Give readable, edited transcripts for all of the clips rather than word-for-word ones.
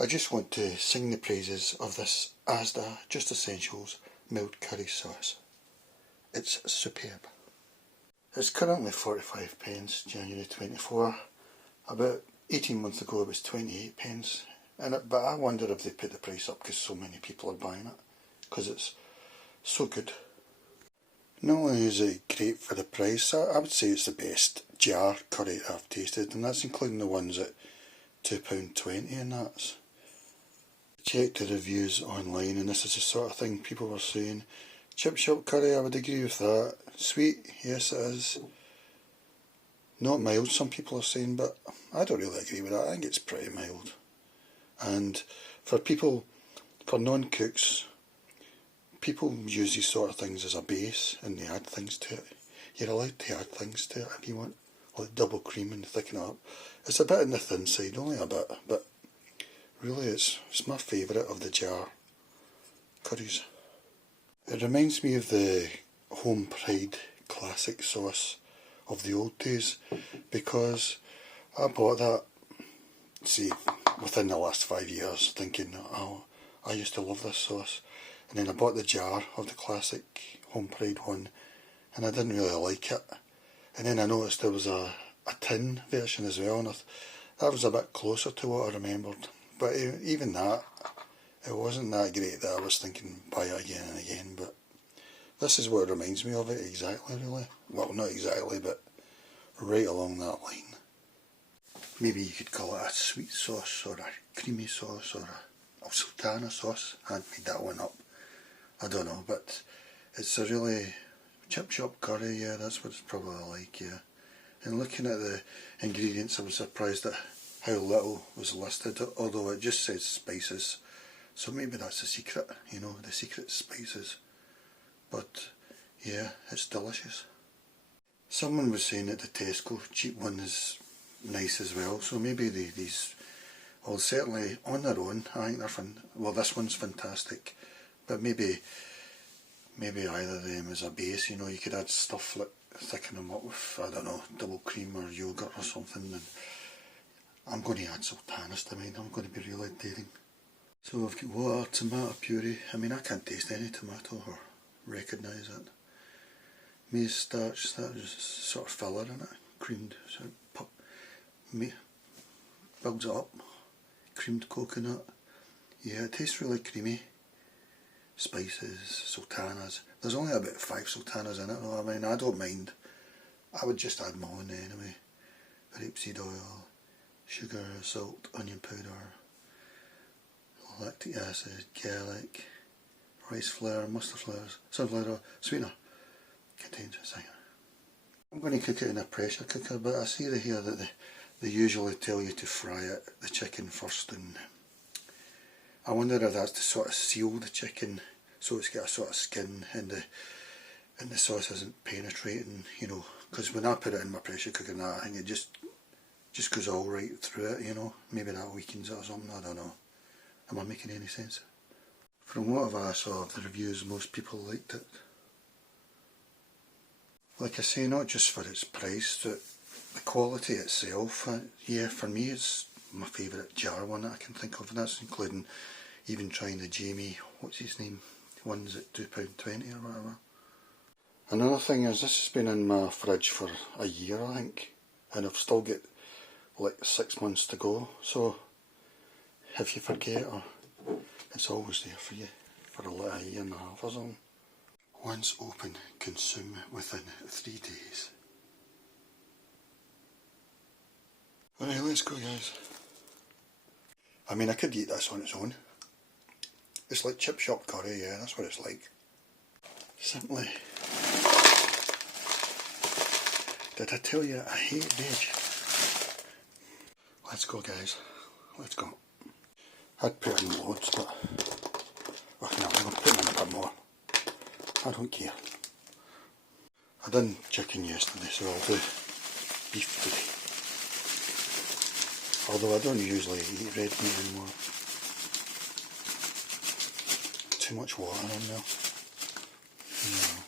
I just want to sing the praises of this ASDA Just Essentials Mild Curry sauce. It's superb. It's currently 45 pence, January 24. About 18 months ago it was 28 pence. But I wonder if they put the price up because so many people are buying it. Because it's so good. Not only is it great for the price, I would say it's the best jar curry I've tasted, and that's including the ones at £2.20 and that. Checked the reviews online and this is the sort of thing people were saying. Chip shop curry, I would agree with that. Sweet, yes it is. Not mild, some people are saying, but I don't really agree with that. I think it's pretty mild. And for non-cooks, people use these sort of things as a base and they add things to it. You're allowed to add things to it if you want, like double cream and thicken it up. It's a bit on the thin side, only a bit, but really it's my favourite of the jar curries. It reminds me of the Homepride classic sauce of the old days, because I bought that, see, within the last 5 years, thinking, oh, I used to love this sauce. And then I bought the jar of the classic Homepride one, and I didn't really like it. And then I noticed there was a tin version as well, and that was a bit closer to what I remembered. But even that, it wasn't that great that I was thinking buy it again and again. But this is what it reminds me of it exactly, really. Well, not exactly, but right along that line. Maybe you could call it a sweet sauce, or a creamy sauce, or a sultana sauce. I made that one up. I don't know, but it's a really chip shop curry, yeah, that's what it's probably like, yeah. And looking at the ingredients, I was surprised at how little was listed, although it just says spices. So maybe that's the secret, you know, the secret spices. But yeah, it's delicious. Someone was saying that the Tesco cheap one is nice as well, so maybe these, well, certainly on their own, I think they're fun. Well, this one's fantastic. But maybe either of them as a base, you know, you could add stuff like thicken them up with, I don't know, double cream or yogurt or something. And I'm going to add sultanas to mine, I'm going to be really daring. So I've got water, tomato puree. I mean, I can't taste any tomato or recognise it. Maize starch, that was sort of filler in it, creamed, sort of builds it up. Creamed coconut, yeah, it tastes really creamy. Spices, sultanas. There's only about 5 sultanas in it though. I mean, I don't mind. I would just add my own anyway. Rapeseed oil, sugar, salt, onion powder, lactic acid, garlic, rice flour, mustard flours, sunflower oil, sweetener. Contains cider. I'm going to cook it in a pressure cooker, but I see here that they usually tell you to fry the chicken first, and I wonder if that's to sort of seal the chicken so it's got a sort of skin and the sauce isn't penetrating, you know, because when I put it in my pressure cooker now, I think it just goes all right through it, you know. Maybe that weakens it or something, I don't know. Am I making any sense? From what I saw of the reviews, most people liked it. Like I say, not just for its price, but the quality itself. Yeah, for me it's my favourite jar one that I can think of, and that's including even trying the Jamie, what's his name, ones at £2.20 or whatever. Another thing is, this has been in my fridge for a year I think, and I've still got like 6 months to go, so if you forget, or it's always there for you for a little year and a half or something. Once open, consume within 3 days. Alright, let's go guys. I mean, I could eat this on its own. It's like chip shop curry, yeah, that's what it's like. Simply. Did I tell you I hate veg? Let's go guys, let's go. I'd put in loads, but okay, I'm going to put in a bit more. I don't care. I done chicken yesterday, so I'll do beef today. Although I don't usually eat red meat anymore. Too much water in there. No.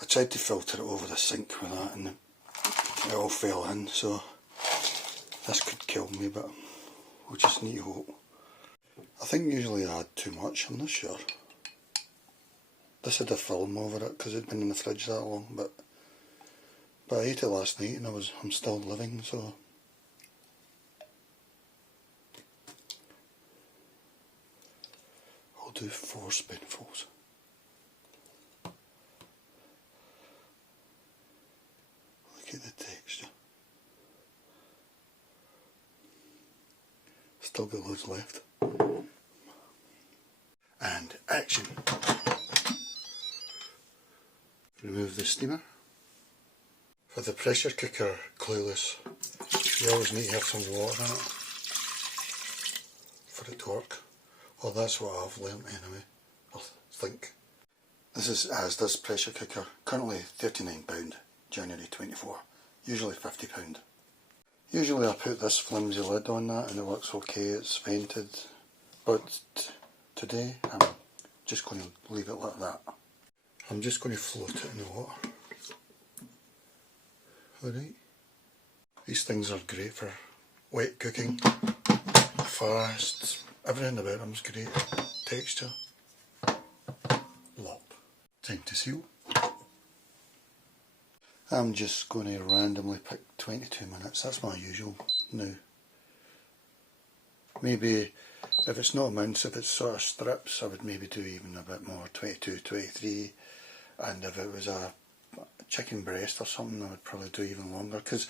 I tried to filter it over the sink with that and it all fell in, so this could kill me, but we'll just need hope. I think usually I add too much, I'm not sure. This had a film over it because it'd been in the fridge that long, but I ate it last night and I'm still living, so. I'll do 4 spoonfuls. Look at the texture. Still got loads left. And action. Remove the steamer. For the pressure cooker clueless, you always need to have some water in it for it to work. Well, that's what I've learnt anyway, I think. This is ASDA's pressure cooker, currently £39, January 24, usually £50. Usually I put this flimsy lid on that and it works okay, it's vented, but today I'm just going to leave it like that. I'm just going to float it in the water. Alright. These things are great for wet cooking, fast, everything about them is great. Texture. Lop. Time to seal. I'm just going to randomly pick 22 minutes, that's my usual now. Maybe if it's not mince, if it's sort of strips, I would maybe do even a bit more, 22, 23, and if it was a chicken breast or something I would probably do even longer, because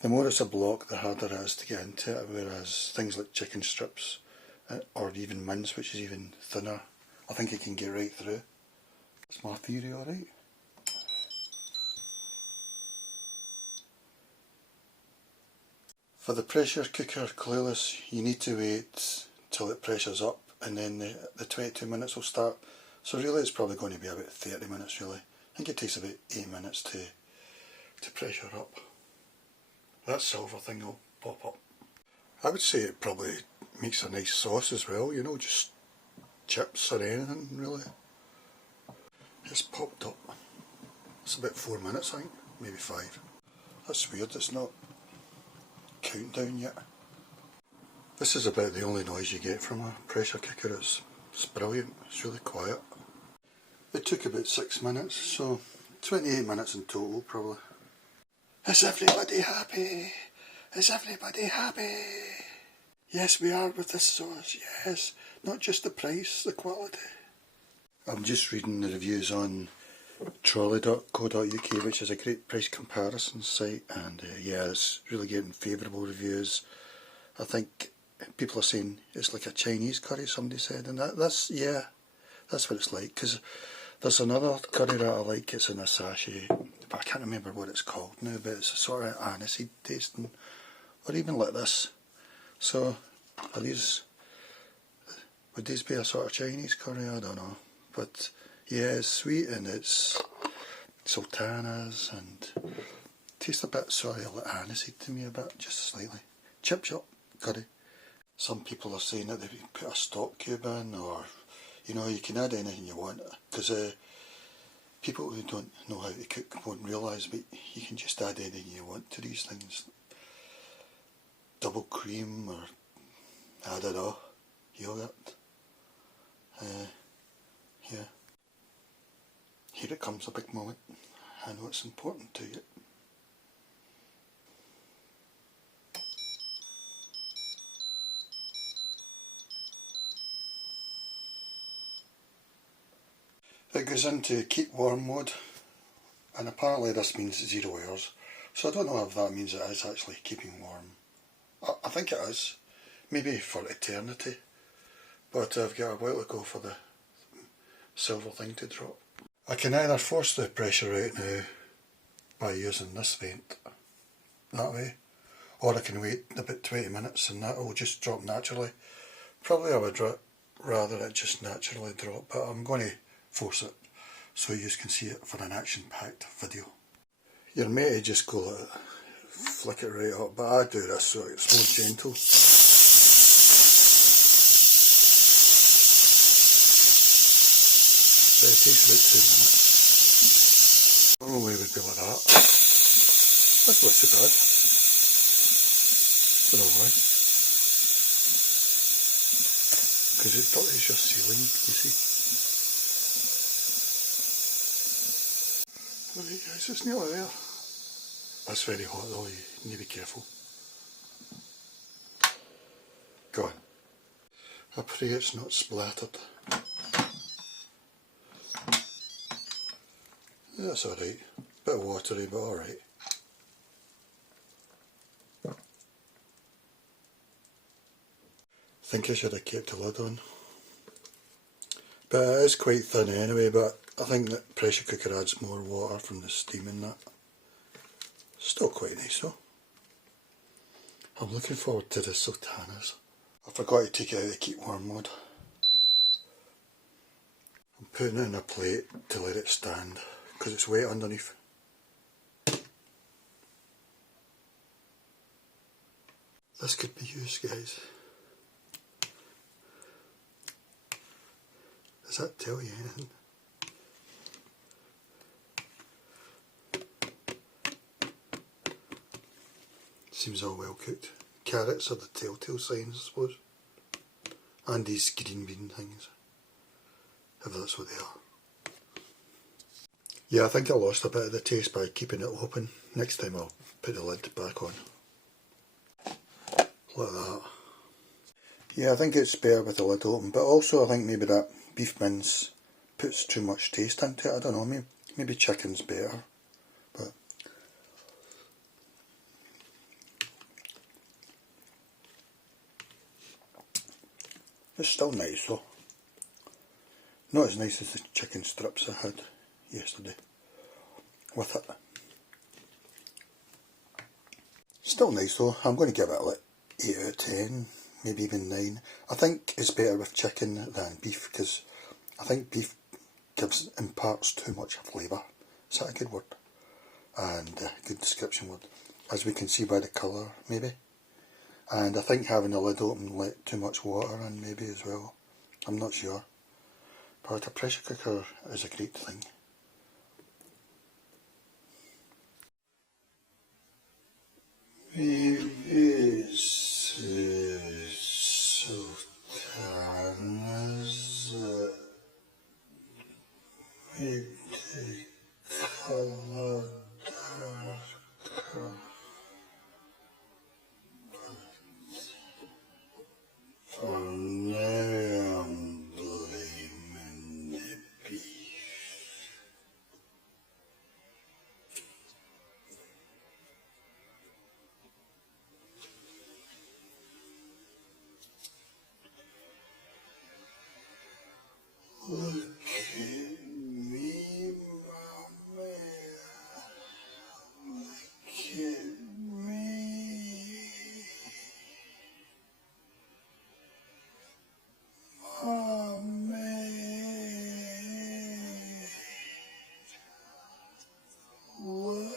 the more it's a block the harder it is to get into it, whereas things like chicken strips or even mince, which is even thinner, I think it can get right through. That's my theory, alright? For the pressure cooker clueless, you need to wait till it pressures up and then the 22 minutes will start. So really it's probably going to be about 30 minutes really. I think it takes about 8 minutes to pressure up. That silver thing will pop up. I would say it probably makes a nice sauce as well, you know, just chips or anything really. It's popped up. It's about 4 minutes I think, maybe 5. That's weird, it's not countdown yet. This is about the only noise you get from a pressure cooker. It's brilliant, it's really quiet. It took about 6 minutes, so 28 minutes in total probably. Is everybody happy? Is everybody happy? Yes, we are with this sauce, yes. Not just the price, the quality. I'm just reading the reviews on trolley.co.uk, which is a great price comparison site, and yeah, it's really getting favourable reviews. I think people are saying it's like a Chinese curry, somebody said, and that's what it's like, because there's another curry that I like, it's in a sachet, but I can't remember what it's called now, but it's a sort of aniseed tasting, or even like this. So, would these be a sort of Chinese curry? I don't know, but yeah, it's sweet and it's sultanas and tastes a bit sort of like aniseed to me a bit, just slightly. Chip shop curry. Some people are saying that they put a stock cube in, or you know, you can add anything you want, because people who don't know how to cook won't realise, but you can just add anything you want to these things. Double cream, or I don't know, yogurt. Yeah. Here it comes, a big moment. I know it's important to you. It goes into keep warm mode, and apparently this means 0 hours, so I don't know if that means it is actually keeping warm. I think it is, maybe for eternity, but I've got a while to go for the silver thing to drop. I can either force the pressure out now by using this vent, that way, or I can wait about 20 minutes and that will just drop naturally. Probably I would rather it just naturally drop, but I'm going to force it so you can see it for an action-packed video. You're meant to just go like that, flick it right up, but I do this so it's more gentle. But it takes about 2 minutes. Normally it would be like that. That's not too bad. Don't know why. because it touches your ceiling, you see. Alright guys, it's nearly there. That's very hot though, you need to be careful. Go on. I pray it's not splattered. That's alright. Bit watery, but alright. Think I should have kept the lid on. But it is quite thin anyway, but I think that pressure cooker adds more water from the steam in that. Still quite nice though. I'm looking forward to the sultanas. I forgot to take it out of the keep warm mode. I'm putting it in a plate to let it stand because it's wet underneath. This could be used, guys. Does that tell you anything? Seems all well cooked. Carrots are the telltale signs, I suppose. And these green bean things. If that's what they are. Yeah, I think I lost a bit of the taste by keeping it open. Next time I'll put the lid back on. Like that. Yeah, I think it's better with the lid open, but also I think maybe that beef mince puts too much taste into it. I don't know, maybe chicken's better. But it's still nice though. Not as nice as the chicken strips I had yesterday with it. Still nice though. I'm going to give it like 8 out of 10, maybe even 9. I think it's better with chicken than beef because I think beef imparts too much flavour. Is that a good word? And a good description word. As we can see by the colour maybe. And I think having the lid open let too much water in maybe as well. I'm not sure. But a pressure cooker is a great thing. Maybe it's sultanas that make the colour darker. For now I'm blaming the beef. Look at me, mommy. Look at me. Mommy. Look.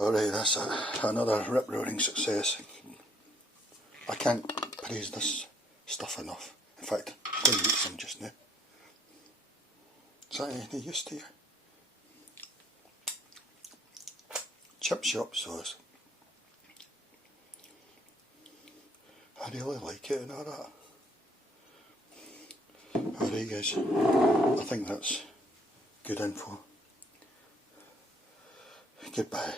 Alright, that's another rip-roaring success. I can't praise this stuff enough. In fact, I'm going to eat some just now. Is that any use to you? Chip shop sauce. I really like it and all that. Alright guys, I think that's good info. Goodbye.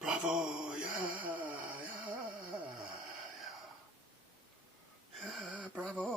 Bravo, yeah, bravo.